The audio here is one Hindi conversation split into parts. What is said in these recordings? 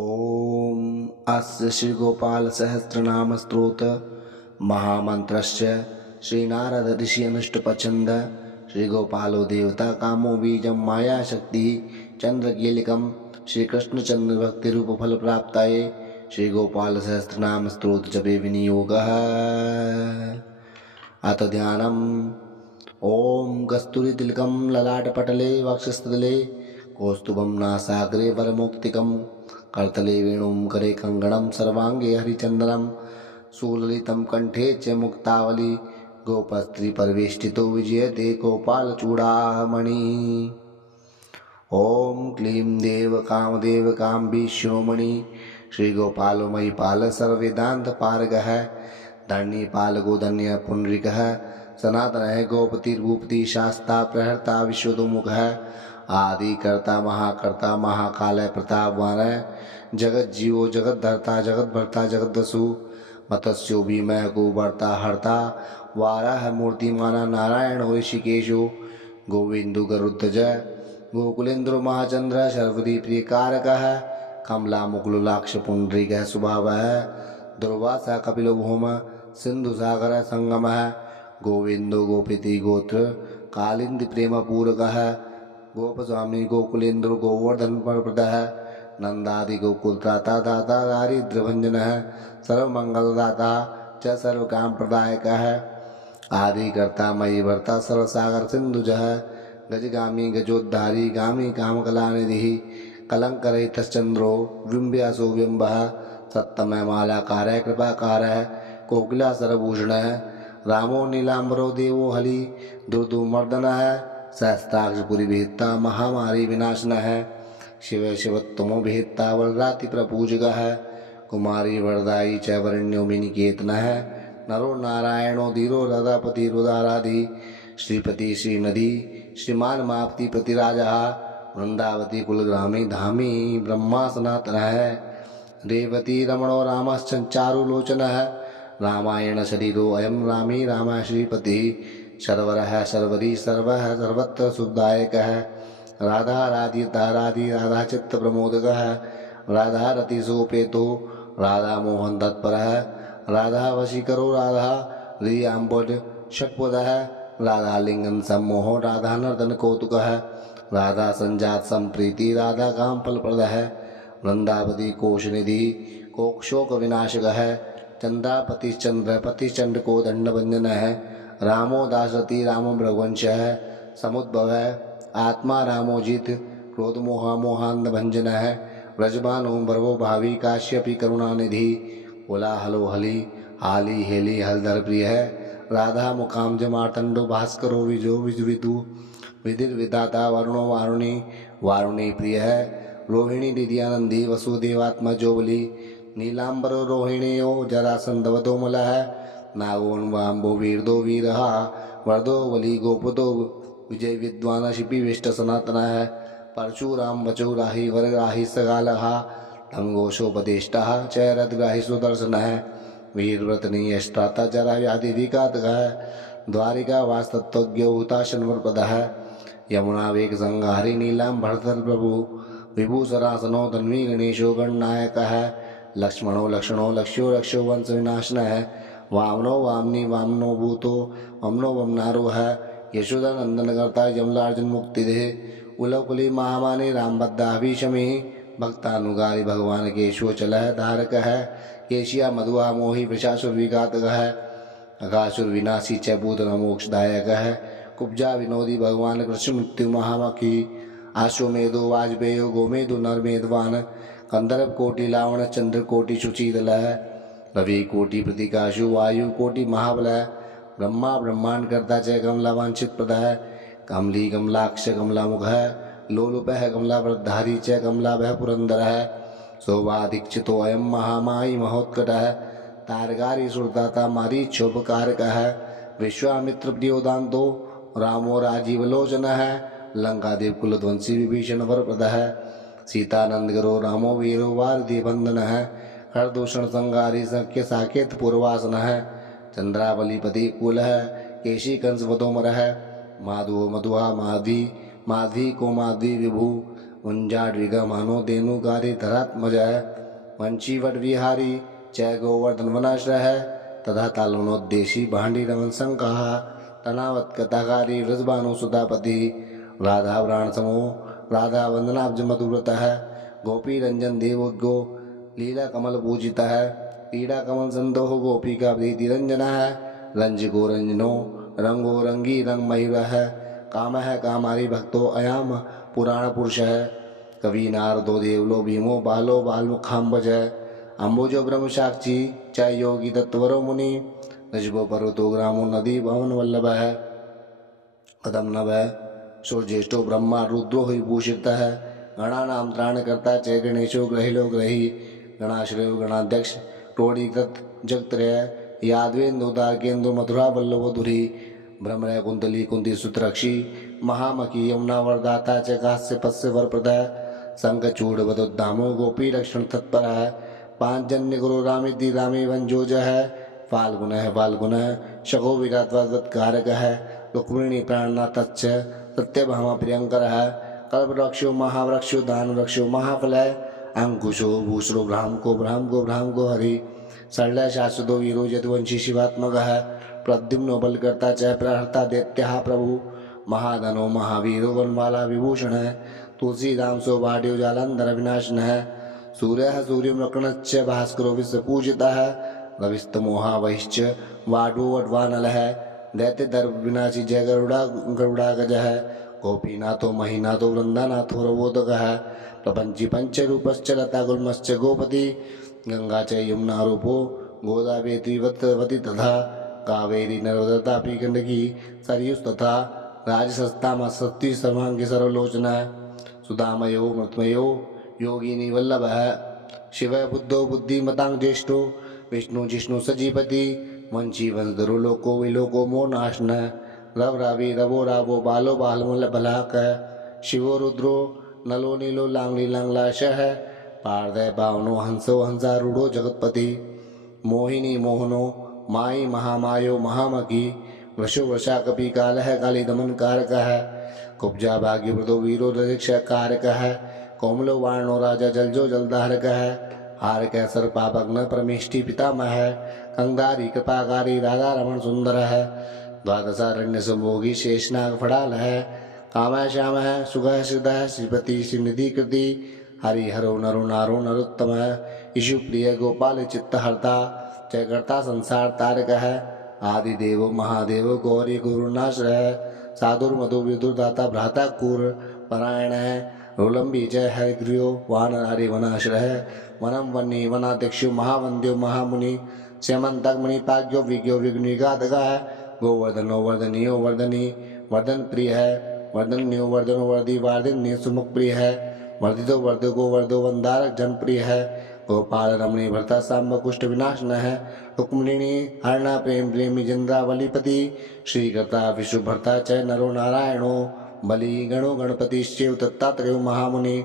ओम अस्य श्री गोपाल सहस्रनाम स्तोत्र महामंत्रस्य श्री नारद ऋषि अनुष्टपछंद श्री गोपालो देवता कामो बीजम माया शक्ति चंद्रकीलिकम श्री कृष्ण चंद्र भक्ति रूप फल प्राप्ताये श्री गोपाल सहस्रनाम स्तोत्र जपे विनियोगः। अथ ध्यानम्। ओम कस्तूरी तिलकम ललाटपटले वक्षस्थले कौस्तुभं नासाग्रे वरमौक्तिकं करतले वेणुं करे कंगणं सर्वांगे हरिचंदनं सुललितं कंठे च मुक्तावली गोपस्त्री परिवेष्टितो विजयते गोपालचूड़ामणि। ओम क्लीं देव कामदेव काम्बी शिरोमणि श्री गोपालो महीपाल सर्ववेदांत पारगः धरणीपाल गोधन्य पुंडरीकः सनातनः गोपति भूपति शास्ता प्रहर्ता विश्वतोमुखः आदि कर्ता महाकर्ता महाकाल प्रतापवान जगत जीवो जगत धर्ता जगत भर्ता जगत वसु मत्स्यो भीमः को भर्ता हरता वाराह मूर्तिमाना नारायण ऋषिकेशो गोविंदु गरुत्तज गोकुलेन्द्र महाचंद्र शर्वदी प्रियकारकः कमला मुकुलाक्ष पुंडरीकः स्वभावः दुर्वासा कपिलो भौम सिंधु सागर संगमः गोविंदो गोपति गोत्र कालिंदी प्रेम पूरकः गोपस्वामी गोकुलेन्द्र गोवर्धन प्रदः नंदादि गोकुल त्राता दाता दारिद्र्यभंजनः सर्वमंगलदाता च सर्वकाम प्रदायकः आदि कर्ता मयि भर्ता सर्वसागर सिंधुजः गजगामी गजोद्धारी गामी कामकलानिधिः कलंकरहितश्चंद्रो विंध्यासो बिंबः सत्तमय मालाकारः कृपाकारः कोकिला सरभूषणः रामो नीलांबरो देवो हलि दुर्दुमर्दनः सहस्त्राक्षपुरी भेत्ता महामारी विनाशनः शिव शिवोत्तमो भेत्ता वरराति प्रपूजकः कुमारी वरदायी च वरण्यो विनिकेतनः नरो नारायणो धीरो रदापति रुदाराधि श्रीपति श्रीनदी श्रीमान मापति प्रतिराजः वृंदावती कुलग्रामी धामी ब्रह्मा सनातनः रेवती रमणो रामश्चारुलोचनः रामायण शरीरो अयम रामी रामा श्रीपति शर्वरः शर्वरी सर्वः सर्वत्र सुखदायकः राधा राधिता राधि राधा चित्त प्रमोदकः राधा रति सोपेतो राधा मोहन तत्परः राधा वशीकरो राधा रियांबुज षट्पदः राधा लिंगन सम्मोहो राधा नर्दन कौतुकः राधा संजात संप्रीति राधा काम फलप्रदः वृंदावती कोशनिधि कोक्षोक विनाशकः चंद्रापति चंद्रपति चंड को दंडभंजनः रामो दाशरथी रामो भृगवंशः समुद्भवः आत्मा रामोजित क्रोध मोहा मोहांध भंजनः व्रजमानो भर्वो भावी काश्यपि करुणानिधि कोलाहलो हलि हाली हेली हलधर प्रिय राधा मुकाम जमार्तंडो भास्करो विजो विजविदु विधिर विधाता वरुणो वारुणी वारुणी प्रिय रोहिणी दिद्यानंदी वसुदेवात्मा जोबली नीलांबरो रोहिणीयो जरासंधवदोमलः नागोन वाम्बो वीरदो वीरहा वरदो वली गोपदो विजय विद्वान शिपि विष्ट सनातनः परशुराम वचो राहि वरराहि सगालः धमघोषोपदेष्टः च रथग्राहि सुदर्शनः वीरव्रतनीयष्टाता जरा व्याधि विघातकः द्वारिका वास्तत्वज्ञो हुताशन्वरप्रदः यमुना वेग संहारी नीलाम भरतर प्रभु विभूसरासनो धन्वी गणेशो गणनायकः लक्ष्मणो लक्षणो लक्ष्यो रक्षो वंश विनाशनः वामनो वामनी वामनो भूतो वमनो वमनारो है यशोदा नंदन करता यमलार्जुन मुक्तिदेह उलकुली महामानी रामबद्धा भीषमी भक्तानुगारी भगवान केशो चल धारक है केशिया मधुआ मोहि वृषासुर विघातक है अघासुर विनाशी च भूतन मोक्षदायक है कुब्जा विनोदी भगवान कृष्ण मृत्यु महामखी आश्वमेधो वाजपेयो गोमेधु नरमेधवान कंदर्प कोटि लावण चंद्र कोटि शुचिदल रवि कोटि प्रतिकाशु वायु कोटि महाबल ब्रह्मा ब्रह्मांड करता च कमला वांछित प्रद कमली कमलाक्ष कमला मुख लोलुप कमला वृद्धारी च कमला भय पुरंदर शोभादीक्षितो अयम महामाई महोत्कट तारगारी सुरदाता मारी क्षोभकारक विश्वामित्र प्रियोदांतो रामो राजीवलोचन लंकादेव कुलध्वंसी विभीषण वरप्रद सीतानंद गरो रामो वीरो वारधि बंधन हरदूषण संगारी सख्य साकेत पूर्वासन चंद्रावलीपति कुल केशी कंस वधोमर माधु मधुआ माधवी माधवी को माधवी विभु मुंजाड्विगमानो धेनुगारी धरात्मज वंशीवट विहारी जय गोवर्धन वनाश्रय तथा तालवनोद्देशी भांडी रमन संकाह तनावत कथाकारी वृजबानु सुधापति राधा प्राण समूह राधा वंदनाब्ज मधुव्रत है गोपी रंजन देवज्ञो लीला कमल पूजिता है पीड़ा कमल संदोह गोपी का प्रीति रंजन है रंज गो रंजनो रंगो रंगी रंग मयूर है कामारी भक्तो अयाम पुराण पुरुष है कवि नारदो देवलो भीमो बालो बालमुखाम्बज है अम्बुजो ब्रह्म साक्षी चाय योगी तत्वरो मुनि नजबो पर्वतो ग्रामो नदी भवन वल्लभ है कदम नभ है सूर्यज्येष्ठो ब्रह्मा रुद्रो हुई भूषित है गणा नाम त्राण करता चय गणेशो ग्रहिलो ग्रही गणाश्रयो गणाध्यक्ष टोड़ीकृत जगत्रय यादवेन्दु तारकेन्दु मथुरा वल्लभो धुरी भ्रमरय कुंतली कुंती सुत्रक्षी महामकी यमुना वरदाता च कास्य पस्य वरप्रदय शंखचूड़ वदोद्धामो गोपी रक्षण तत्पर है पांचजन्य गुरु रामिति रामी वंजोज है फाल्गुन शको विराटवत्कारक है रुक्मिणी प्राणनाथ सत्यभामा प्रियंकर है कल्पवृक्षो महावृक्षो दान वृक्षो महाफल है अंकुशो भूषणो ब्राह्म को हरि सरल शाश्वतो वीरो यदुवंशी शिवात्मक है प्रद्युम्नो बलकर्ता च प्रहर्ता दैत्य प्रभु महाधनो महावीरो वनमाला विभूषण है तुलसी राम सौभाड्यो जालंधर विनाशन है सूर्य मकणच्च भास्करो विश्व पूजिता है रविस्तमोहा वहिश्च वाडो वडवानल है दैत्य दर्भ विनाशी जय गरुड़ा गज है गोपीनाथो महीनाथो वृंदानाथो रवोदक है प्रपंची पंच रूपश्च लता गुल्मश्च गोपति गंगा च यमुना रूपो गोदावेती वती तथा कावेरी नर्मदा तापी गंडकी सरयुष तथा राजसस्ता मस्ती सर्वांगी सर्वलोचना सुदामयो मृतमयो योगिनी वल्लभ है शिव बुद्धो बुद्धिमतांग ज्येष्ठो विष्णु जिष्णु सजीपति वंशी वंशधरो लोको विलोको मो नाशन रव रावी रवो रावो बालो बालमल बलाक है शिवो रुद्रो नलो नीलो लांगली लांगलाश है पारदय पावनो हंसो हंसारूढ़ो जगतपति मोहिनी मोहनो माई महामायो महामकी वृषो वृषा कपि काल है काली दमन कारक है कुब्जा भाग्यवृतो वीरो रक्षा कारक है कोमलो वाणो राजा जलजो जलधारक है हार कै सर पापग्न परमेष्टि पितामह है कंगारी कृपाकारी राधा रमण सुंदर है द्वादशारण्य सुमोगी शेषनाग फड़ाल है कामय श्याम है सुगह हृदय श्रीपति श्रीनिधि कृति हरि हरो नरो नारो नरोत्तम है ईशु प्रिय गोपाल चित्त हरता जयकर्ता संसार तारक है आदि देव महादेव गौरी गुरुनाश है साधुर मधु विदुर दाता भ्राता कुर परायण है रोलंबी जय हरिग्रियो वान हरि वनाश्रय है वनम वन्नी वनाध्यक्षो महावंद्यो महामुनि श्यमंतक मणि पाग्यो विज्ञो विघ्निघातक है गोवर्धनो वर्धनीयो वर्धनी वर्धन प्रिय है वर्धन्यो वर्धनो वर्धि वार्धिन्य सुमुख प्रिय है वर्धितो वर्धको वर्धो वंदारक जन प्रिय है गोपाल रमणी भरता सांब कुष्ठ विनाशन है रुक्मिणी हरणा प्रेम प्रेमी चंद्रावलीपति श्रीकर्ता विष्णु भरता च नरो नारायणो बलि गणो गणपति शिव दत्तात्रेय महामुनि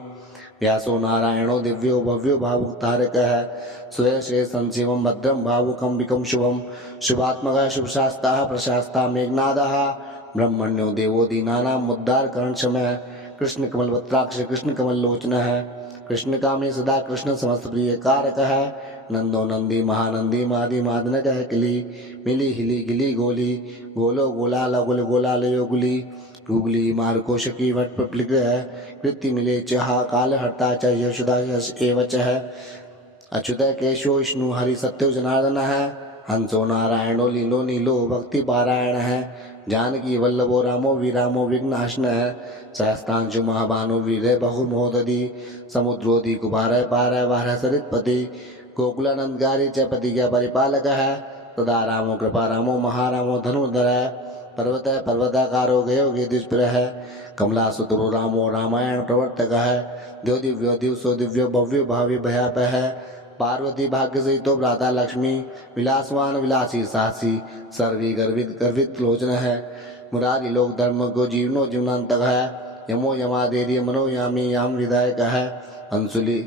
व्यासो नारायणो दिव्यो भव्यो भावुक तारक है स्वय श्रेय संशिवम भद्रम भावुकम विकम शुभम शुभात्मक शुभशास्ता प्रशास्ता मेघनाद ब्रह्मण्यो देवो दीनानाम मुद्दार करण समय कृष्ण कमल वत्राक्ष कृष्ण कमल लोचन है कृष्ण कामी सदा कृष्ण समस्त प्रिय कारक है नंदो नंदी महानंदी मादि मादनक है किली मिली हिली गिली गोली गोलो गोलाल गुल गोलाल योगुली गुगली मारकोशकी वट प्रप्लिक है कृति मिले चहा काल हरता च यशुदा यश एवच है अच्युत केशो विष्णु हरि सत्यो जनार्दन है हंसो नारायणो लीलो नीलो भक्ति पारायण है जानकी वल्लभो रामो विरामो विघ्नाशन है सहस्तांशु महाभानु वीर बहुमोदधि समुद्रोधि कुभार पार वार सरितपति गोकुलानंदगारी च प्रतिज्ञा परिपालक है तदा रामो कृपा रामो महारामो धनुर्धर है पर्वताकारो गयो गे दुष्प्र है कमला सुतरो रामो रामायण प्रवर्तक है द्यो दिव्यो दिवसो दिव्यो भव्यो भावी भयाप है पार्वती भाग्य सहितो भ्राता लक्ष्मी विलासवान विलासी साहसी सर्वी गर्वित गर्वित लोचन है मुरारी लोक धर्म को जीवनो जीवनांतक है यमो यमादेर्य मनो यामी याम विधायक है अंसुली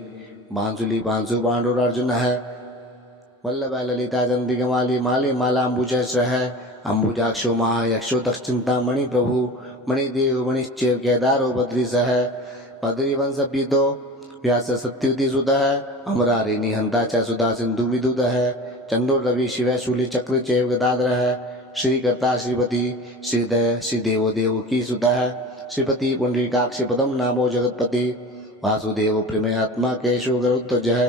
बांसुली बांसु पांडुर अर्जुन है वल्लभ ललिता चंद्रिका माली माली माला अम्बुज है अम्बुजाक्षो महायक्षो दक्षिणता मणि प्रभु मणिदेव मणिश्चेव केदारो बद्रीस है बद्रीवंशपीतो व्यास सत्युति सुतः अमरारि निहंता च सुधा सिंधु विदुतः चंदो रवि शिव शूली चक्र चैव गदाधरः श्रीकर्ता श्रीपति श्रीदय श्रीदेवो देव की सुतः श्रीपति पुंडरीकाक्ष पदम नामो जगतपति वासुदेव प्रेमय आत्मा केशव गरुत्तजः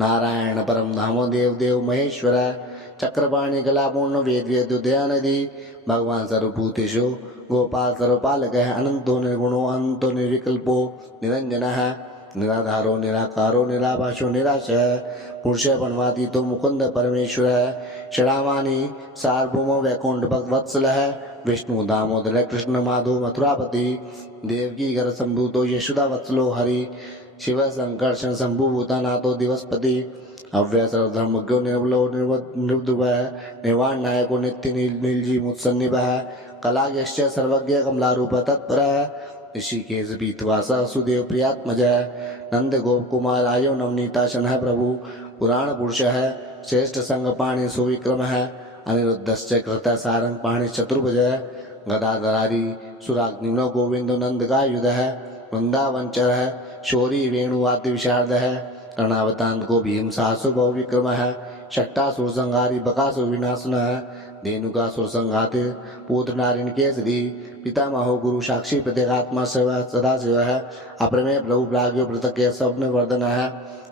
नारायण परम धामो देव देव महेश्वर चक्रपाणि कलापूर्ण वेद वेदुदयानिधि भगवान सर्वभूतेषु गोपाल सर्वपालकः अनंतो निर्गुणो अनंतो निर्विकल्पो निरंजनः निराधारो निराकारो निराभाषो निराशः पुरुष बनवातीतो मुकुंद परमेश्वर षडामानि सार्वभौम वैकुंठ भक्तवत्सलः विष्णु दामोदर कृष्ण माधव मथुरापति देवकी घर संभूतो यशोदा वत्सलो हरि शिव संकर्षण संभूभूतानाथो दिवसपति अव्यय सर्वधर्मज्ञो निर्बलो निर्वद्रुवः निर्वाण नायको नित्य नीलजी मुत्सन्निभः कलायश्च सर्वज्ञ कमलारूप तत्परः ऋषिकेश पीतवासा सुदेव प्रियात्मजः नंद गोप कुमार आयो नवनीताशनः प्रभु पुराण पुरुषः श्रेष्ठ संगपाणि सुविक्रमः अनिरुद्धश्च कृतः सारंग पाणि चतुर्भुजः गदाधरारी सुराग्निनो गोविंदो नंदगायुधः वृंदावनचरः शौरी वेणुवाद्य विशारदः कर्णावतांत को भीम सासु बहु विक्रमः शट्टासुर संहारी बकासुर विनाशनः धेनुकासुर संघाति पुत्र नारायण केसरी पितामहो गुरु साक्षी प्रत्येगात्मा सदाशिव अप्रमेय प्रभु प्राज्ञो पृथक स्वप्न वर्धनः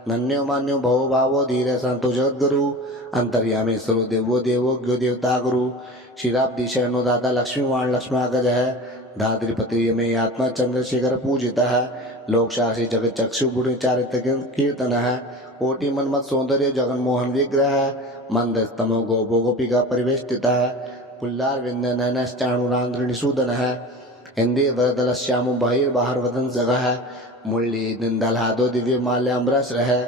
नन्यो मान्यो भवो भावो धीर संतो जगद्गुरु अंतर्यामी स्वरूप देवो देवोज्ञो देवता गुरु क्षीराब्दी शरणो दाता लक्ष्मीवाण लक्ष्मागज है धात्रिपति में आत्मा चंद्रशेखर पूजितः लोकशासी जगत चक्षु गुण चारित्र कीर्तन है कोटि मनमत सौंदर्य जगन्मोहन विग्रह मंदस्तमो गोपो गोपिका परिवेष्टित है पुल्लार विंद नयनश्चाणुरांध्र निषूदन है हिंदी वरदल श्यामो बहिर्बाहर वदन जगह है मुरली निंदलहादो दिव्य माल्याम्बरस है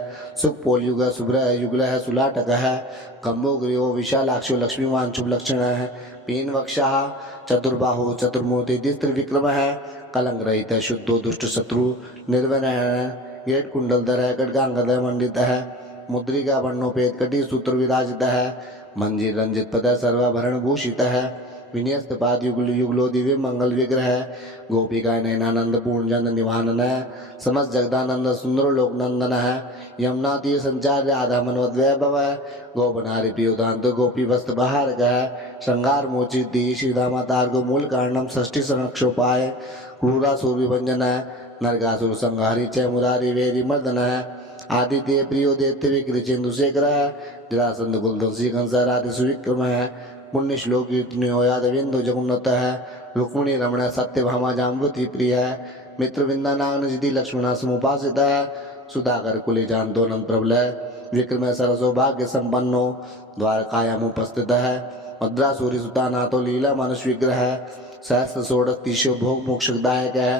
सुपोल युग शुभ्र युगल है सुलाटक है कम्बो गृहो विशालाक्षो लक्ष्मीवान शुभ लक्षण है पीन वक्षा चतुर्बाहु चतुर्मूर्ति दिस्त्र विक्रम है कलंक रहित शुद्धो दुष्ट शत्रु निर्वनय गेट कुंडलधर है खड्गांगधर मंडित है मुद्रिका वर्णोपेत कटी सूत्र विराजित है मंजिल रंजित पद सर्वाभरण भूषित है विन्यस्त पाद युगल युगलो दिव्य मंगल विग्रह गोपिका नयनानंद पूर्ण जन निवानन है समस्त जगदानंद सुंदर लोक नंदन है यमुना तीर संचार राधा मनवद वैभव है गोपनारी प्रियोदांत गोपी वस्त बहार है श्रृंगार मोचित श्रीधा मातार को मूल कारणम षष्ठी संरक्षोपाय क्रूरासुर विभंजन है नरकासुर संहारी चय मुरारी वेरी मर्दन है आदित्य प्रियो देत्य विकृचेन्दु शेखर है जरासंध कुलध्वंसी कंसर आदि सुविक्रम है पुण्य श्लोक कीर्तनो यादविंदो जगुन्नत है रुक्मिणी रमण सत्यभामा जाम्बवती प्रिय है मित्र विंदा नागन जिति लक्ष्मणा समुपासित है सुधाकर कुले जानतो नंद प्रबल है विक्रम सरसो भाग्य संपन्नो द्वारकायाम उपस्थित है मद्रासुरी सुतानाथो लीला मनुष्य विग्रह है सहस्त्र षोडश तीसो भोग मोक्षदायक है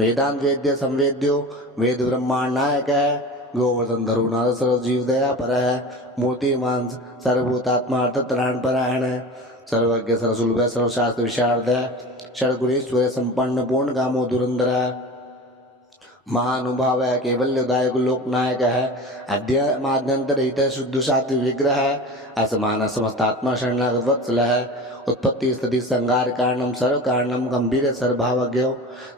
वेदांत वेद्य संवेद्यो वेद ब्रह्मांड नायक है गोवर्धन धरुनाथ सर्व जीव दया पर है मूर्तिमान सर्वभूतात्मा अर्थतरायण परायण है सर्वज्ञ सर्वसुलभ सर्वशास्त्र विशारद है षडगुणेश्वर संपन्न पूर्ण कामो धुरंधर है महानुभाव है केवल्यदायक लोकनायक है अध्यमाद्यंत रहित शुद्ध सात्विक विग्रह है असमान समस्तात्मा शरणागत वत्सल है उत्पत्ति स्थिति संगार कारणम सर्व कारणम गंभीर सर्वभावज्ञ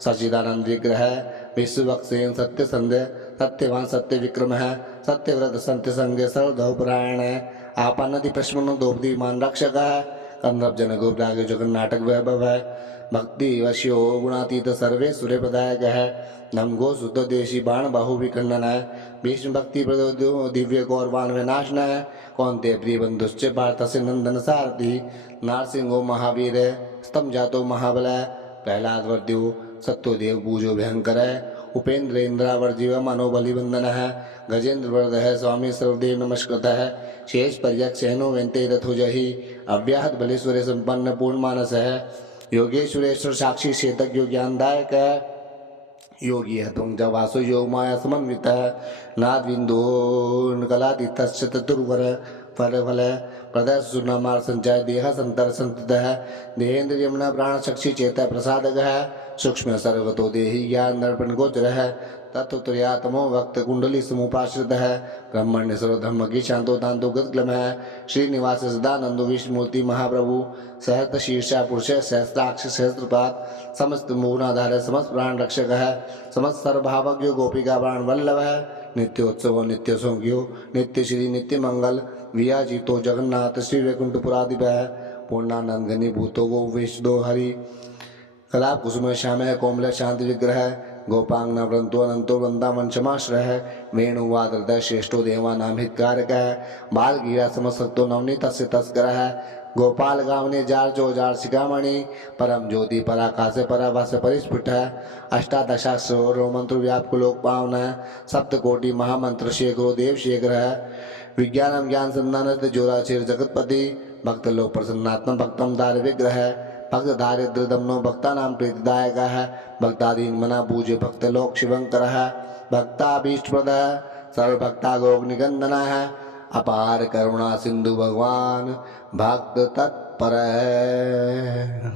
सचिदानंद विग्रह है विश्ववक्षेन सत्य संध्य सत्यवान सत्य विक्रम है सत्यव्रत सत्य संज्ञ सर्वधौपरायण है आपन्नति प्रश्न द्रौपदी मान रक्षक है कंदर्प जन गोप्राग जगन्नाटक वैभव है भक्ति वश्यो गुणातीत सर्वे सूर्य प्रदायक है नम गो शुद्ध देशी बाण बाहु विखंडन है भीष्म भक्ति प्रदो दिव्य गौरवान विनाशन है कौनते प्रिय बंधुश्च पार्थ से नंदन सारथी नारसिंहो महावीर है स्तंभ जातो महाबल है प्रहलाद वर्द्यो सत्योदेव पूजो भयंकर है उपेंद्र इंद्रावर जीव मनोबली वंदन है गजेंद्र वर्द है स्वामी सर्वदेव नमस्कृत है शेष पर्यक्ष सेनो वेंते रथो जही अव्याहत बलेश्वर संपन्न पूर्ण मानस है योगेश्वरेश्वर साक्षी शेतज्ञ ज्ञानदायक है योगी है तुम जब वासु योग माया समन्वित है नाद बिंदु कलातीत चतुर्वर फल फल प्रदय सुनामार संचय देह संतर संत है देहेन्द्र यमुना प्राण चक्षी चेत प्रसादक है सूक्ष्म सर्वतो देहि ज्ञान दर्पण गोचर है तत्वतुर्यात्मो भक्त कुंडली समुपाश्रित है ब्रह्मण्य सर्वधर्म की शांतो तांतो गदग्लम है श्रीनिवास सदानंदो विष्णुमूर्ति महाप्रभु सहस्त्र शीर्षा पुरुष सहस्त्राक्ष सहस्त्रपात समस्त मूलाधार समस्त प्राण रक्षक है समस्त सर्वभावज्ञ गोपिका प्राण वल्लभ है नित्योत्सव नित्य सौज्ञो नित्य श्री नित्य मंगल वियाजितो जगन्नाथ श्री वैकुंठपुराधिप है पूर्णानंद घनीभूतो गो विष्णु हरि कला कुसुम श्याम कोमल शांति विग्रह गोपांगना वृंतो अनंतो वृंदावन क्षमाश्रय वेणुवाद श्रेष्ठो देवा नाम हितकारक है बाल गिरा समसक्तो नवनीत तस्कर है गोपाल गावने जार जो जार शिखामणि परम ज्योति पराकाश पराभास परिस्फुट है अष्टादशाक्षरो मंत्र व्यापक लोक पावन है सप्तकोटि महामंत्र शेखरो देव शेखर है विज्ञानम ज्ञान संधान जोराचेर जगतपति भक्त लोक प्रसन्नात्म भक्तम दार विग्रह है भक्त दारिद्र दमनो भक्ता नाम प्रीतिदायक है भक्तादीन मना पूज्य भक्त लोक शिवंकर है भक्ताभीष्ट प्रद है सर्व भक्ता गोग निगंदना है अपार करुणा सिंधु भगवान भक्त तत्पर है।